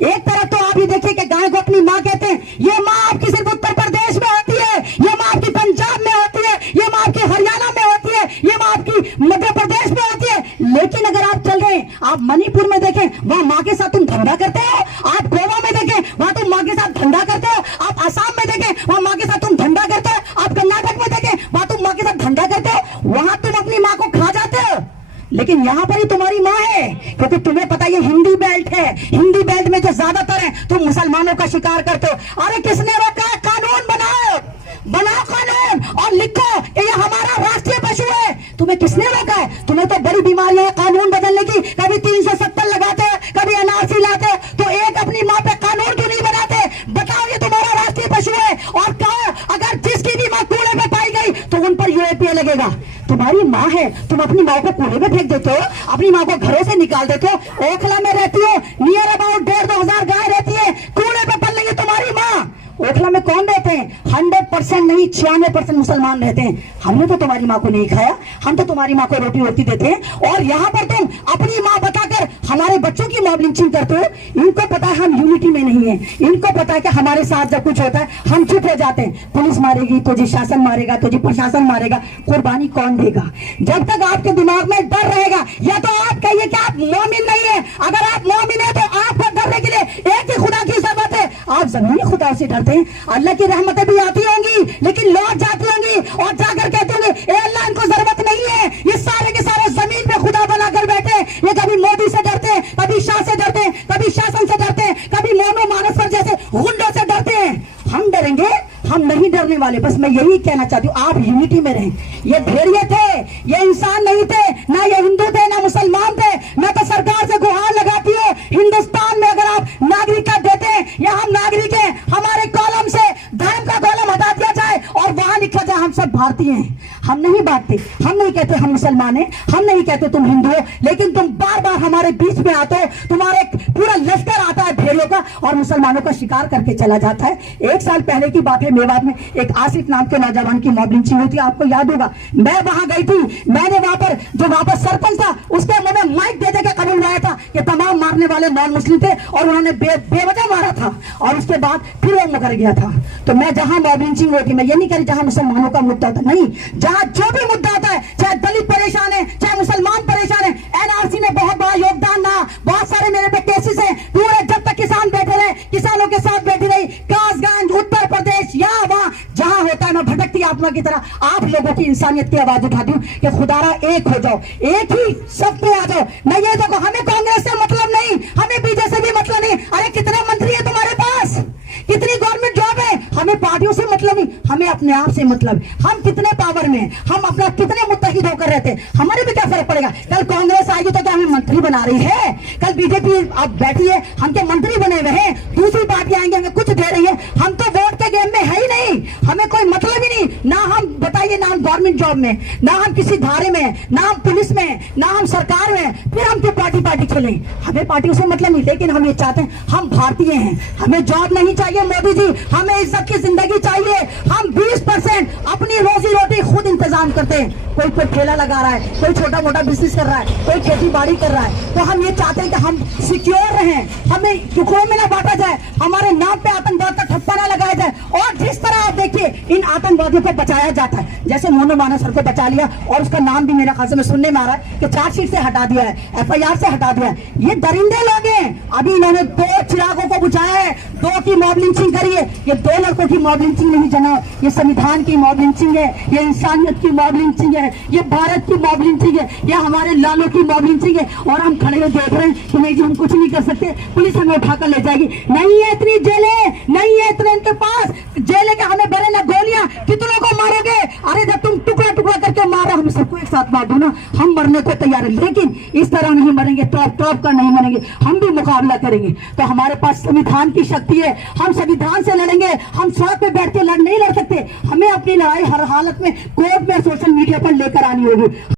एक तरफ तो आप ये देखिए कि गाय को अपनी माँ कहते हैं, ये माँ आपकी सिर्फ उत्तर प्रदेश में होती है, ये माँ आपकी पंजाब में होती है, ये माँ आपकी हरियाणा में होती है, ये माँ आपकी मध्य प्रदेश में होती है। लेकिन अगर आप चल रहे हैं, आप मणिपुर में देखें, वहां माँ के साथ तुम धंधा करते हो। आप गोवा में देखें, वहां तुम माँ के साथ धंधा करते हो। आप आसाम में देखें, वहां माँ के साथ तुम धंधा करते हो। आप कर्नाटक में देखें, वहां तुम माँ के साथ धंधा करते हो। वहां तुम अपनी माँ को खा जाते हो, लेकिन यहाँ पर ही तुम्हारी माँ है, क्योंकि तुम्हें पता है ये हिंदी बेल्ट है। हिंदी बेल्ट में जो ज्यादातर है तुम मुसलमानों का शिकार करते हो। अरे किसने रोका है? कानून बनाओ, बनाओ कानून और लिखो कि ये हमारा राष्ट्रीय पशु है। तुम्हें किसने रोका है? तुम्हें तो बड़ी बीमारियां है कानून बदलने की। कभी 370 लगाते हैं, कभी एनआरसी लाते हैं, तो एक अपनी माँ पे कानून क्यों नहीं बनाते? बताओ, ये तुम्हारा राष्ट्रीय पशु है। और कहो, अगर जिसकी भी माँ कूड़े में पाई गई तो उन पर यूएपीए लगेगा। तुम्हारी माँ है, तुम अपनी माँ को कूड़े में फेंक देते हो, अपनी माँ को घरों से निकाल देते हो। ओखला में रहती हो, नियर अबाउट 1,500 2,000 गाय रहती है, कूड़े पे पल लेंगे तुम्हारी माँ। ओखला में कौन रहते हैं? 100% नहीं, 96% मुसलमान रहते हैं। हमने तो तुम्हारी माँ को नहीं खाया, हम तो तुम्हारी माँ को रोटी रोटी देते हैं। और यहाँ पर तुम अपनी माँ बताकर हमारे बच्चों की मॉब लिंचिंग करते हो। इनको पता है हम यूनिटी में नहीं है, इनको पता है कि हमारे साथ जब कुछ होता है हम चुप हो जाते हैं। पुलिस मारेगी तो जी शासन मारेगा, तो जी प्रशासन मारेगा, कुर्बानी कौन देगा? जब तक आपके दिमाग में डर रहेगा, या तो आप कहिए कि आप मोमिन नहीं है। अगर आप मोमिन है तो आपको डरने के लिए एक ही खुदा की जरूरत है। आप जमीनी खुदा से डरते हैं, अल्लाह की रहमतें भी आती होंगी लेकिन लौट जाती होंगी, और जाकर कहते होंगे ए अल्लाह इनको जरूरत नहीं है, ये सारे के सारे जमीन पे खुदा बनाकर बैठे। ये कभी मोदी से डरते हैं, कभी शाह से डरते हैं, कभी शासन से डरते हैं, कभी मोनो मानस पर जैसे गुंडों से डरते हैं। हम डरेंगे? हम नहीं डरने वाले। बस मैं यही कहना चाहती हूँ, आप यूनिटी में रहें। ये भेड़िए थे, ये इंसान नहीं थे, ना ये हिंदू थे ना मुसलमान थे। मैं तो सरकार से गुहार लगाती हूँ, हिंदुस्तान में अगर आप नागरिकता देते हैं या हम नागरिक हैं, हमारे कॉलम से धर्म का कॉलम हटा दिया जाए और वहां लिखा जाए हम सब भारतीय हैं। हम नहीं बांटते, हम नहीं कहते हम मुसलमान हैं, हम नहीं कहते तुम हिंदू हो, लेकिन तुम बार बार हमारे बीच में आते हो। तुम्हारे पूरा लश्कर आता है भेड़ियों का और मुसलमानों का शिकार करके चला जाता है। 1 साल पहले की बात है, मेवात में एक आसिफ नाम के नौजवान की मॉब लिंचिंग हुई थी, आपको याद होगा। मैं वहां गई थी, मैंने वहां पर जो वहां पर सरपंच था उसके मुंह में माइक दे देकर कबूल लाया था कि तमाम मारने वाले नॉन मुस्लिम थे और उन्होंने बेवजह मारा था, और उसके बाद फिर वो मुकर गया था। तो मैं जहां मॉब लिंचिंग हुई थी, मैं ये नहीं कह रही जहां मुसलमानों का मुद्दा था, नहीं, जहां जो भी मुद्दा आता है, चाहे दलित परेशान है, चाहे मुसलमान परेशान है, एनआरसी ने बहुत बड़ा योगदान रहा। बहुत सारे मेरे पे केसेस हैं, पूरे जब तक किसान बैठे रहे, किसानों के साथ बैठी रही, कासगंज उत्तर प्रदेश या वहां जहां होता है, मैं भटकती आत्मा की तरह आप लोगों की इंसानियत की आवाज उठाती हूँ कि खुदारा एक हो जाओ, एक ही सब पे आ जाओ। मैं ये देखो, हमें कांग्रेस से मतलब नहीं, हमें बीजेपी से भी मतलब नहीं। अरे कितने मंत्री है तुम्हारे पास, कितनी गवर्नमेंट जॉब है? हमें पार्टियों से मतलब नहीं, हमें अपने आप से मतलब। हम कितने पावर में, हम अपना कितने मुत्तहिद होकर रहते हैं, हमारे भी क्या फर्क पड़ेगा? कल कांग्रेस आएगी तो क्या हमें मंत्री बना रही है? कल बीजेपी अब बैठी है, हम क्या मंत्री बने हुए हैं? दूसरी पार्टी आएंगे हमें कुछ दे रही है, हम तो वोट के गेम में है ही नहीं, हमें कोई मतलब ही नहीं। ना हम बताइए, ना हम गवर्नमेंट जॉब में, ना हम किसी धारे में, ना हम पुलिस में, ना हम सरकार में, फिर हम क्यों पार्टी खेलें? हमें पार्टियों से मतलब नहीं, लेकिन हम ये चाहते हैं, हम भारतीय हैं, हमें जॉब नहीं चाहिए मोदी जी, हमें इज्जत की जिंदगी चाहिए। हम 20% अपनी रोजी रोटी खुद इंतजाम करते हैं। कोई ठेला लगा रहा है, कोई छोटा मोटा बिजनेस कर रहा है, कोई खेती बाड़ी कर रहा है, तो हम ये चाहते हैं कि हम सिक्योर रहें, हमें टुकड़ों में ना बांटा जाए, हमारे नाम पे आतंकवाद का ठप्पा ना लगाया जाए। और जिस तरह आप देखिए इन आतंकवादियों को बचाया जाता है, जैसे मोनो मानस सर को बचा लिया और उसका नाम भी मेरे ख्याल से मैं सुनने में आ रहा है कि चार्जशीट से हटा दिया है, FIR से हटा दिया है। ये दरिंदे लोग हैं। अभी इन्होंने 2 चिरागों को बुझाया है, 2 की मॉब लिंचिंग करी है। ये 2 लड़कों की मॉब लिंचिंग नहीं जनाब, ये संविधान की मॉब लिंचिंग है, ये इंसानियत की मॉब लिंचिंग है, ये भारत की मॉब लिंचिंग है, ये हमारे लालों की मॉब लिंचिंग है। और हम खड़े हुए देख रहे हैं कि नहीं जी हम कुछ नहीं कर सकते, पुलिस हमें उठाकर ले जाएगी। नहीं है इतनी जेलें, नहीं है इतने इनके पास जेलें के हमें भरे ना गोलियां। कितनों को मारोगे? अरे जब तुम टुकड़ा टुकड़ा करके मारो, हम सबको एक साथ मार दो ना, हम मरने को तैयार है, लेकिन इस तरह नहीं मरेंगे, टॉप का नहीं मरेंगे, हम भी मुकाबला करेंगे। तो हमारे पास संविधान की शक्ति है, हम संविधान से लड़ेंगे। हम सड़क पे बैठ के नहीं लड़ सकते, हमें अपनी लड़ाई हर हालत में कोर्ट में, सोशल मीडिया पर लेकर आनी होगी।